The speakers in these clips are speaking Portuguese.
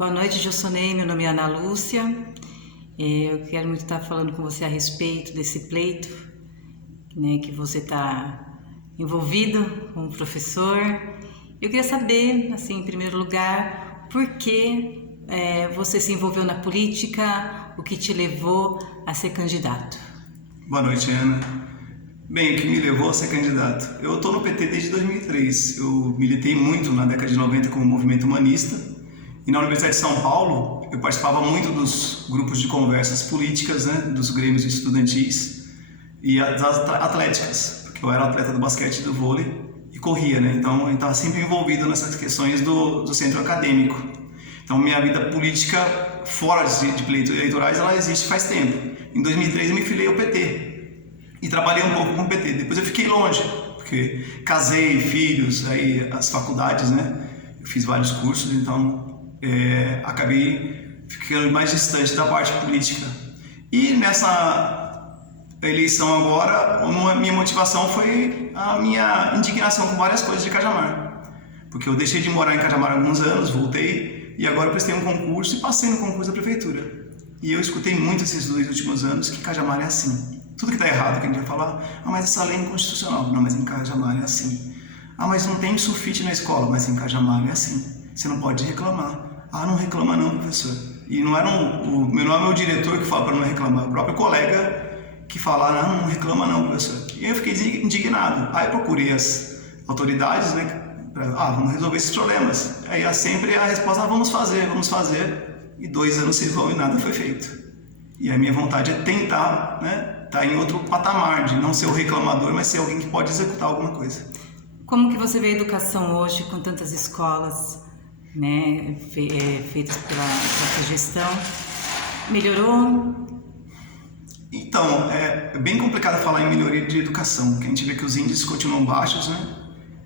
Boa noite, Jossonei. Meu nome é Ana Lúcia. Eu quero muito estar falando com você a respeito desse pleito, né, que você está envolvido como professor. Eu queria saber, assim, em primeiro lugar, por que você se envolveu na política, o que te levou a ser candidato? Boa noite, Ana. Bem, o que me levou a ser candidato? Eu estou no PT desde 2003. Eu militei muito na década de 90 como movimento humanista. E na Universidade de São Paulo, eu participava muito dos grupos de conversas políticas, né, dos grêmios estudantis e das atléticas, porque eu era atleta do basquete e do vôlei e corria, né? Então eu estava sempre envolvido nessas questões do centro acadêmico. Então minha vida política fora de pleitos eleitorais, ela existe faz tempo. Em 2003 eu me filiei ao PT e trabalhei um pouco com o PT. Depois eu fiquei longe, porque casei, filhos, aí as faculdades, né? Eu fiz vários cursos, então acabei ficando mais distante da parte política. E nessa eleição agora, minha motivação foi a minha indignação com várias coisas de Cajamar. Porque eu deixei de morar em Cajamar há alguns anos, voltei, e agora eu prestei um concurso e passei no concurso da prefeitura. E eu escutei muito esses 2 últimos anos que Cajamar é assim. Tudo que está errado, que a gente vai falar, mas essa lei é inconstitucional. Não, mas em Cajamar é assim. Mas não tem sulfite na escola, mas em Cajamar é assim. Você não pode reclamar. Não reclama não, professor. E não é meu diretor que fala para não reclamar, o próprio colega que fala, não reclama não, professor. E eu fiquei indignado. Aí eu procurei as autoridades, né, vamos resolver esses problemas. Aí sempre a resposta, vamos fazer. E 2 anos se vão e nada foi feito. E a minha vontade é tentar, né, tá em outro patamar, de não ser o reclamador, mas ser alguém que pode executar alguma coisa. Como que você vê a educação hoje com tantas escolas, né, feitas pela sua gestão? Melhorou? Então, é bem complicado falar em melhoria de educação, porque a gente vê que os índices continuam baixos, né?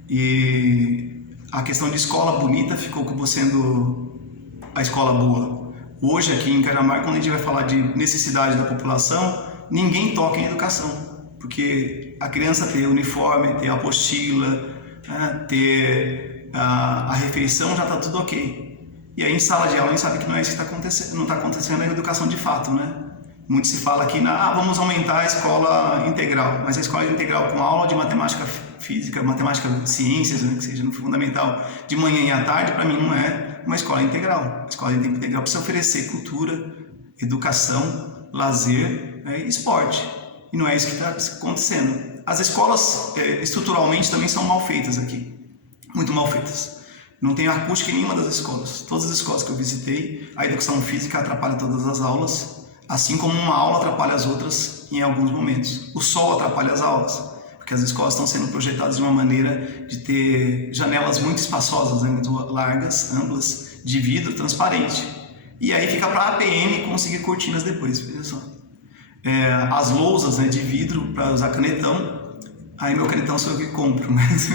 E a questão de escola bonita ficou como sendo a escola boa. Hoje, aqui em Cajamar, quando a gente vai falar de necessidade da população, ninguém toca em educação, porque a criança ter uniforme, ter apostila, né, ter a refeição, já está tudo ok. E aí em sala de aula a gente sabe que não é isso que está acontecendo, não está acontecendo na educação de fato, né? Muito se fala aqui vamos aumentar a escola integral, mas a escola integral com aula de matemática física, matemática ciências, né, que seja no fundamental, de manhã e à tarde, para mim não é uma escola integral. A escola integral precisa oferecer cultura, educação, lazer, e esporte. E não é isso que está acontecendo. As escolas estruturalmente também são mal feitas aqui. Muito mal feitas. Não tem acústica em nenhuma das escolas. Todas as escolas que eu visitei, a educação física atrapalha todas as aulas, assim como uma aula atrapalha as outras em alguns momentos. O sol atrapalha as aulas, porque as escolas estão sendo projetadas de uma maneira de ter janelas muito espaçosas, né, muito largas, amplas, de vidro transparente. E aí fica para a APM conseguir cortinas depois, veja só. As lousas, né, de vidro para usar canetão, aí meu canetão sou eu que compro, mas...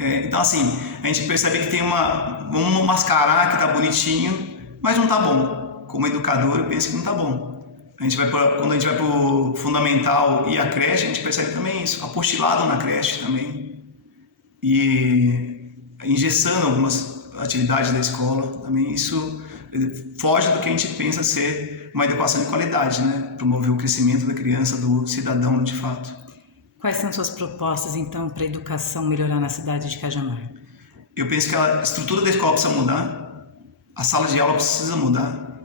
Então assim, a gente percebe que tem vamos mascarar que tá bonitinho, mas não tá bom. Como educador eu penso que não tá bom. Quando a gente vai pro fundamental e a creche, a gente percebe também isso, apostilado na creche também, e engessando algumas atividades da escola também. Isso foge do que a gente pensa ser uma educação de qualidade, né? Promover o crescimento da criança, do cidadão de fato. Quais são suas propostas, então, para a educação melhorar na cidade de Cajamar? Eu penso que a estrutura da escola precisa mudar, a sala de aula precisa mudar,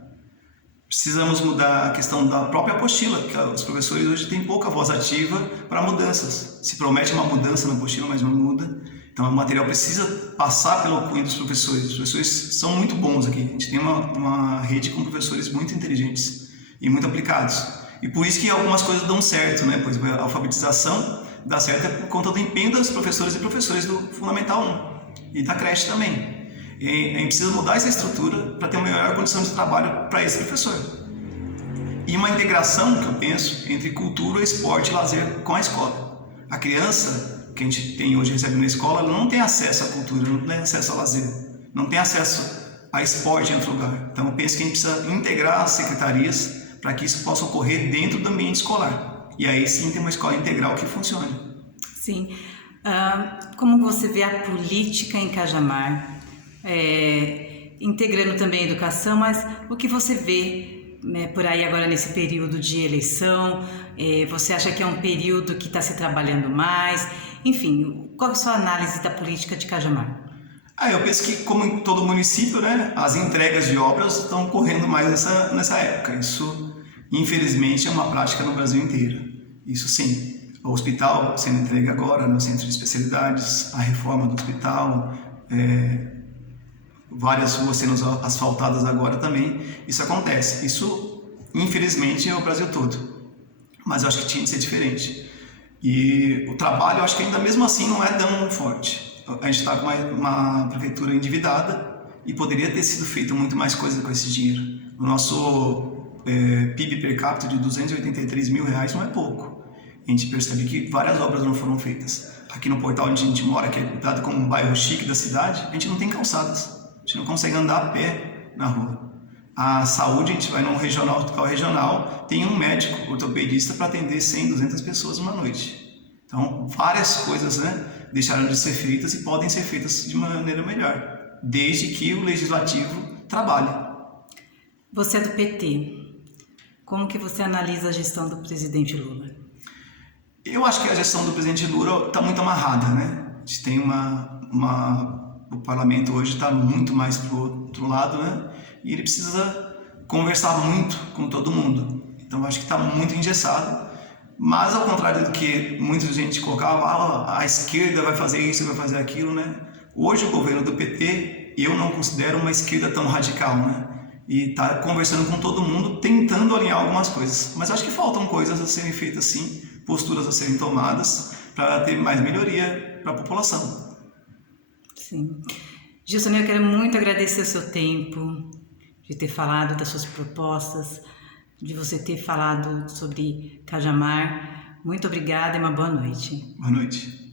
precisamos mudar a questão da própria apostila, que os professores hoje têm pouca voz ativa para mudanças. Se promete uma mudança na apostila, mas não muda. Então o material precisa passar pelo cunho dos professores. Os professores são muito bons aqui, a gente tem uma rede com professores muito inteligentes e muito aplicados. E por isso que algumas coisas dão certo, né? Pois a alfabetização dá certo por conta do empenho dos professores e professores do Fundamental 1 e da creche também. E a gente precisa mudar essa estrutura para ter uma melhor condição de trabalho para esse professor. E uma integração, que eu penso, entre cultura, esporte e lazer com a escola. A criança que a gente tem hoje recebe na escola, ela não tem acesso à cultura, não tem acesso a lazer, não tem acesso a esporte em outro lugar. Então eu penso que a gente precisa integrar as secretarias para que isso possa ocorrer dentro do ambiente escolar. E aí sim tem uma escola integral que funcione. Sim. Como você vê a política em Cajamar? Em integrando também a educação, mas o que você vê, né, por aí agora nesse período de eleição? Você acha que é um período que está se trabalhando mais? Enfim, qual é a sua análise da política de Cajamar? Eu penso que, como em todo município, né, as entregas de obras estão ocorrendo mais nessa época. Isso, infelizmente, é uma prática no Brasil inteiro. Isso sim. O hospital sendo entregue agora, no centro de especialidades, a reforma do hospital, várias ruas sendo asfaltadas agora também. Isso acontece. Isso, infelizmente, é o Brasil todo. Mas eu acho que tinha de ser diferente. E o trabalho, eu acho que ainda mesmo assim não é tão forte. A gente está com uma prefeitura endividada e poderia ter sido feito muito mais coisa com esse dinheiro. O nosso PIB per capita de R$283 mil não é pouco. A gente percebe que várias obras não foram feitas. Aqui no portal onde a gente mora, que é dado como um bairro chique da cidade, a gente não tem calçadas. A gente não consegue andar a pé na rua. A saúde, a gente vai num hospital regional, tem um médico ortopedista para atender 100, 200 pessoas uma noite. Então, várias coisas, né, deixaram de ser feitas e podem ser feitas de maneira melhor, desde que o legislativo trabalhe. Você é do PT. Como que você analisa a gestão do presidente Lula? Eu acho que a gestão do presidente Lula está muito amarrada, né? A gente tem o parlamento hoje está muito mais para o outro lado, né? E ele precisa conversar muito com todo mundo. Então, eu acho que está muito engessado. Mas, ao contrário do que muita gente colocava, a esquerda vai fazer isso, vai fazer aquilo, né? Hoje, o governo do PT, eu não considero uma esquerda tão radical, né? E está conversando com todo mundo, tentando alinhar algumas coisas. Mas acho que faltam coisas a serem feitas sim, posturas a serem tomadas para ter mais melhoria para a população. Sim. Gilson, eu quero muito agradecer o seu tempo, de ter falado das suas propostas, de você ter falado sobre Cajamar. Muito obrigada e uma boa noite. Boa noite.